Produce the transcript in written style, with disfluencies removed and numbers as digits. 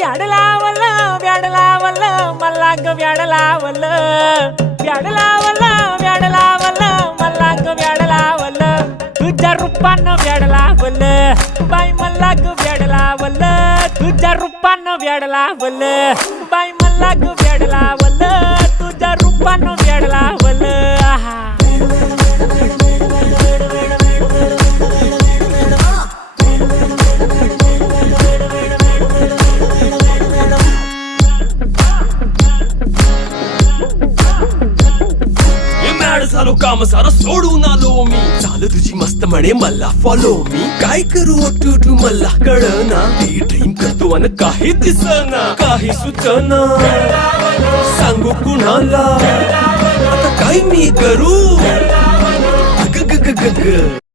व्याड लावलं व्याड लावलं मला ग व्याड लावलं व्याड लावलं व्याड लावलं मला ग व्याड लावलं तुझ्या रूपानं व्याड लावलं बाई मला ग व्याड लावलं तुझ्या रूपानं व्याड लावलं बाई मला ग व्याड लावलं तुझ्या रूपानं व्याड लावलं आहा झालो काम सारं सोडून आलो मी चाल तुझी मस्त म्हणे मला फॉलो मी काय करू टू मला कळना ती ड्रीम करतो आणि काही दिसना काही सुचना सांगू कुणाला आता काय मी करू ग ग ग ग ग